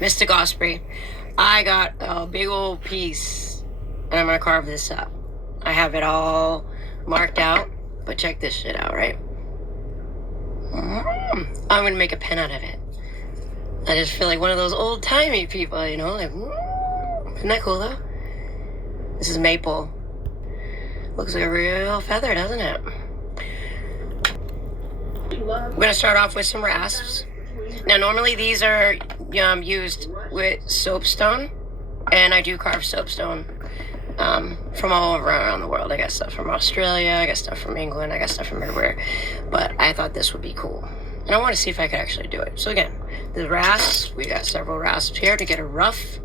Mystic Osprey. I got a big old piece, and I'm gonna carve this up. I have it all marked out, but check this shit out, right? I'm gonna make a pen out of it. I just feel like one of those old-timey people, you know, like, isn't that cool though? This is maple. Looks like a real feather, doesn't it? I'm gonna start off with some rasps. Now, normally these are used with soapstone, and I do carve soapstone from all over around the world. I got stuff from Australia, I got stuff from England, I got stuff from everywhere. But I thought this would be cool, and I want to see if I could actually do it. So again, the rasps, we got several rasps here to get a rough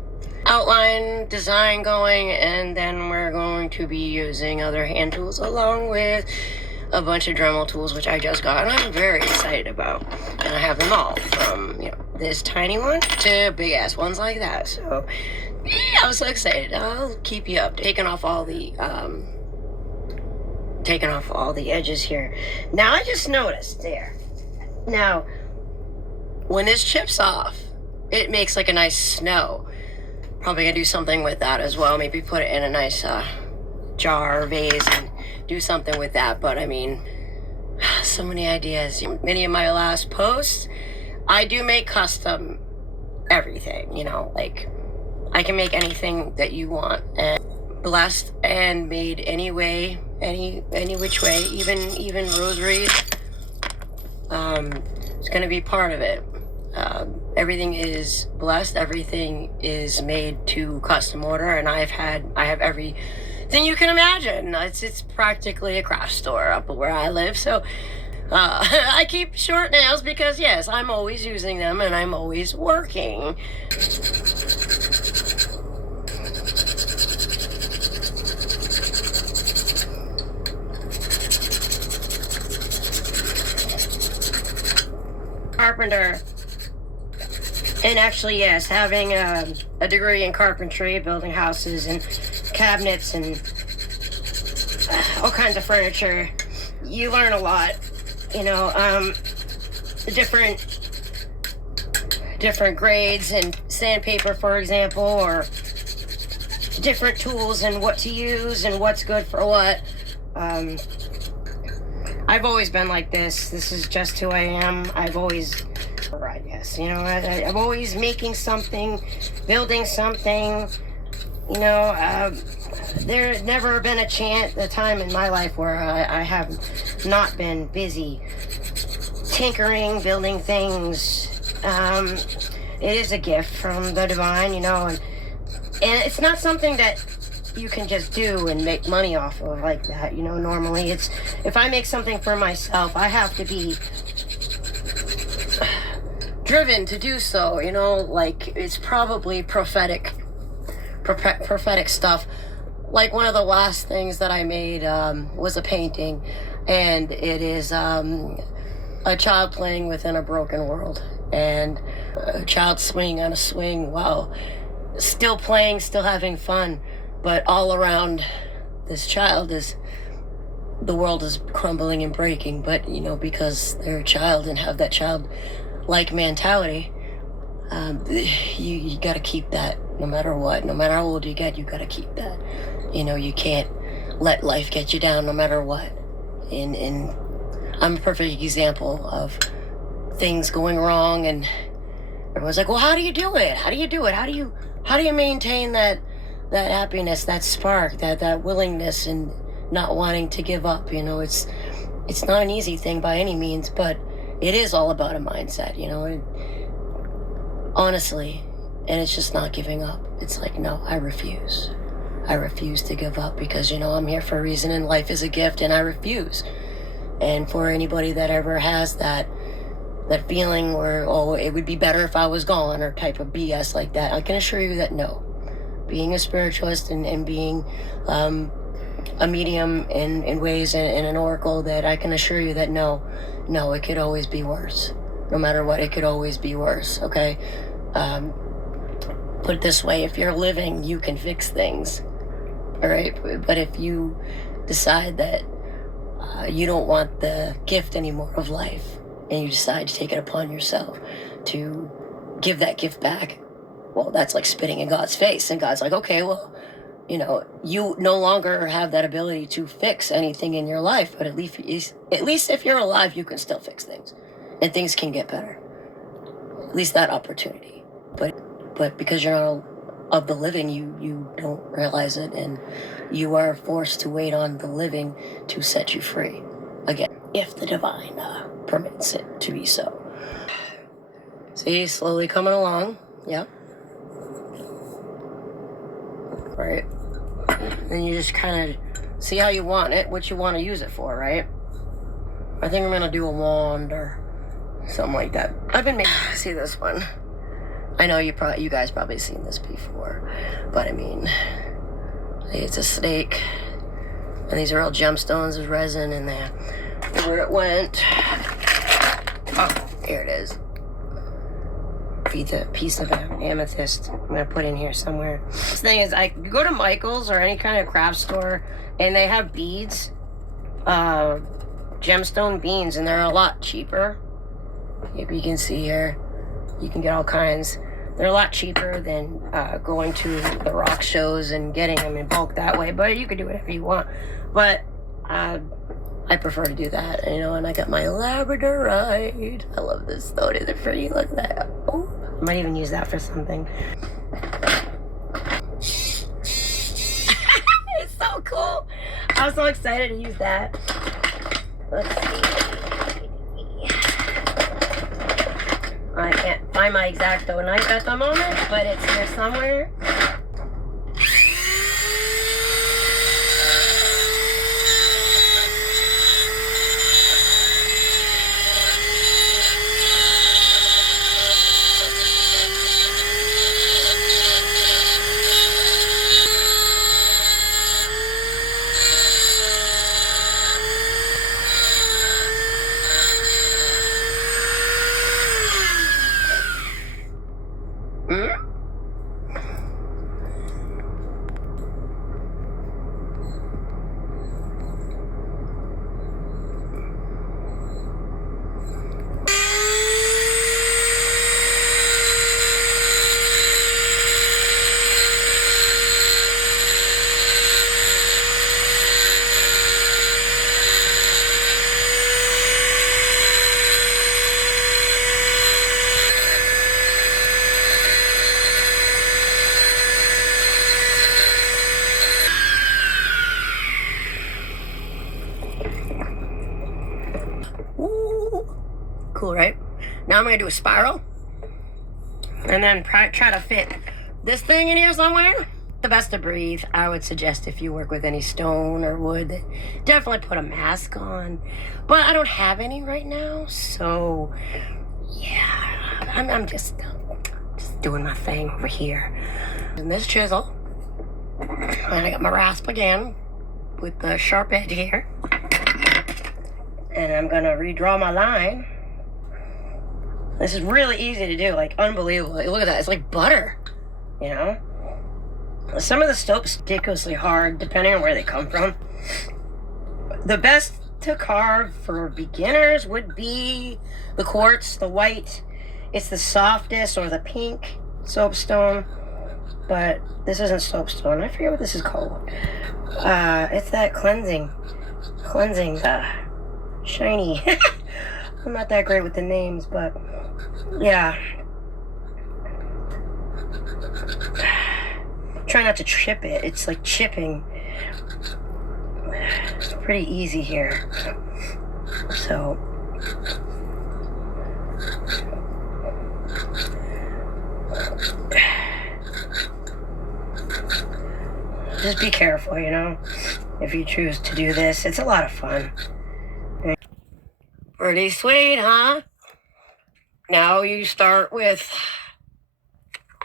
outline design going, and then we're going to be using other hand tools along with a bunch of Dremel tools, which I just got, and I'm very excited about. And I have them all, from this tiny one to big ass ones like that. So yeah, I'm so excited. I'll keep you up. Taking off all the edges here. Now I just noticed there. Now, when this chips off, it makes like a nice snow. Probably gonna do something with that as well. Maybe put it in a nice jar or vase and do something with that. But I mean, so many ideas. Many of my last posts, I do make custom everything, like I can make anything that you want, and blessed and made any way, any which way, even rosaries. It's gonna be part of it. Everything is blessed, everything is made to custom order, and I have everything you can imagine. It's practically a craft store up where I live, so I keep short nails because yes, I'm always using them and I'm always working. Carpenter. And actually, yes, having a degree in carpentry, building houses and cabinets and all kinds of furniture, you learn a lot. Different grades and sandpaper, for example, or different tools and what to use and what's good for what. I've always been like this. This is just who I am. I'm always making something, building something. There's never been a time in my life where I have not been busy tinkering, building things. It is a gift from the divine, and it's not something that you can just do and make money off of like that. Normally it's, if I make something for myself, I have to be driven to do so, like it's probably prophetic stuff. Like one of the last things that I made was a painting, and it is a child playing within a broken world, and a child swinging on a swing while still playing, still having fun, but all around this child the world is crumbling and breaking, but because they're a child and have that child-like mentality, you gotta keep that no matter what. No matter how old you get, you gotta keep that. You can't let life get you down no matter what. And I'm a perfect example of things going wrong, and everyone's like, well, how do you do it? How do you do it? How do you maintain that happiness, that spark, that willingness, and not wanting to give up? It's not an easy thing by any means, but it is all about a mindset, honestly. And it's just not giving up. It's like, no, I refuse to give up, because I'm here for a reason, and life is a gift, and I refuse. And for anybody that ever has that feeling where, oh, it would be better if I was gone, or type of BS like that, I can assure you that no. Being a spiritualist and being a medium in ways, and an oracle, that I can assure you that no, it could always be worse. No matter what, it could always be worse, okay? Put it this way, if you're living, you can fix things, all right? But if you decide that you don't want the gift anymore of life, and you decide to take it upon yourself to give that gift back, well, that's like spitting in God's face. And God's like, okay, well, you know, you no longer have that ability to fix anything in your life, but at least if you're alive, you can still fix things, and things can get better. At least that opportunity. But because you're not of the living, you don't realize it, and you are forced to wait on the living to set you free. Again, if the divine permits it to be so. See, slowly coming along. Yep. Right. And you just kind of see how you want it, what you want to use it for, right? I think I'm gonna do a wand or something like that. I've been making, see this one. I know you guys probably seen this before, but I mean, it's a snake, and these are all gemstones of resin in there. Where it went? Oh, here it is. A piece of amethyst I'm gonna put in here somewhere. This thing is, I go to Michael's or any kind of craft store, and they have beads, gemstone beans, and they're a lot cheaper. If you can see here, you can get all kinds. They're a lot cheaper than going to the rock shows and getting them in bulk that way, but you can do whatever you want. But I prefer to do that, you know, and I got my labradorite. I love this stone. Is it pretty? Look at that. Oh, I might even use that for something. It's so cool. I was so excited to use that. Let's see. I can't find my X-Acto knife at the moment, but it's here somewhere. Cool, right? Now I'm gonna do a spiral, and then try to fit this thing in here somewhere. The best to breathe. I would suggest if you work with any stone or wood, definitely put a mask on. But I don't have any right now, so yeah, I'm just doing my thing over here. And this chisel, and I got my rasp again with the sharp edge here, and I'm gonna redraw my line. This is really easy to do, like unbelievable. Look at that, it's like butter, you know? Some of the soaps ridiculously hard, depending on where they come from. The best to carve for beginners would be the quartz, the white. It's the softest, or the pink soapstone, but this isn't soapstone. I forget what this is called. It's that cleansing, shiny. I'm not that great with the names, but yeah. Try not to chip it. It's like chipping. It's pretty easy here. So just be careful, you know, if you choose to do this. It's a lot of fun. Pretty sweet, huh? Now you start with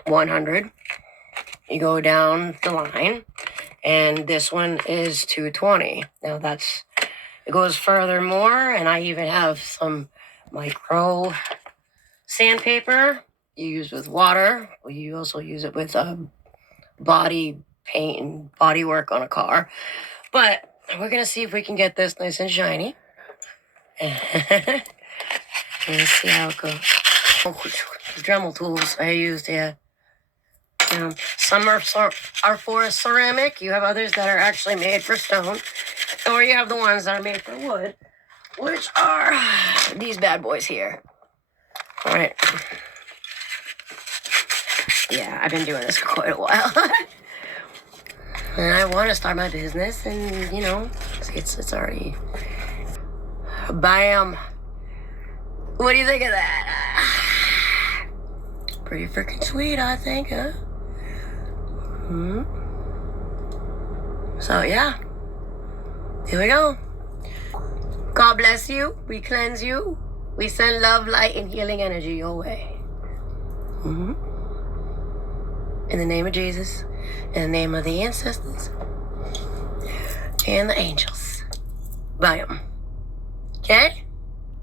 100. You go down the line, and this one is 220. Now it goes further more, and I even have some micro sandpaper you use with water. You also use it with body paint and body work on a car. But we're gonna see if we can get this nice and shiny. Let's see how it goes. Dremel tools I used here. Some are for ceramic. You have others that are actually made for stone. Or you have the ones that are made for wood, which are these bad boys here. All right. Yeah, I've been doing this for quite a while. And I want to start my business, and, you know, it's already... Bam. What do you think of that? Pretty freaking sweet, I think, huh? So, yeah. Here we go. God bless you. We cleanse you. We send love, light, and healing energy your way. In the name of Jesus. In the name of the ancestors. And the angels. Bam. Okay?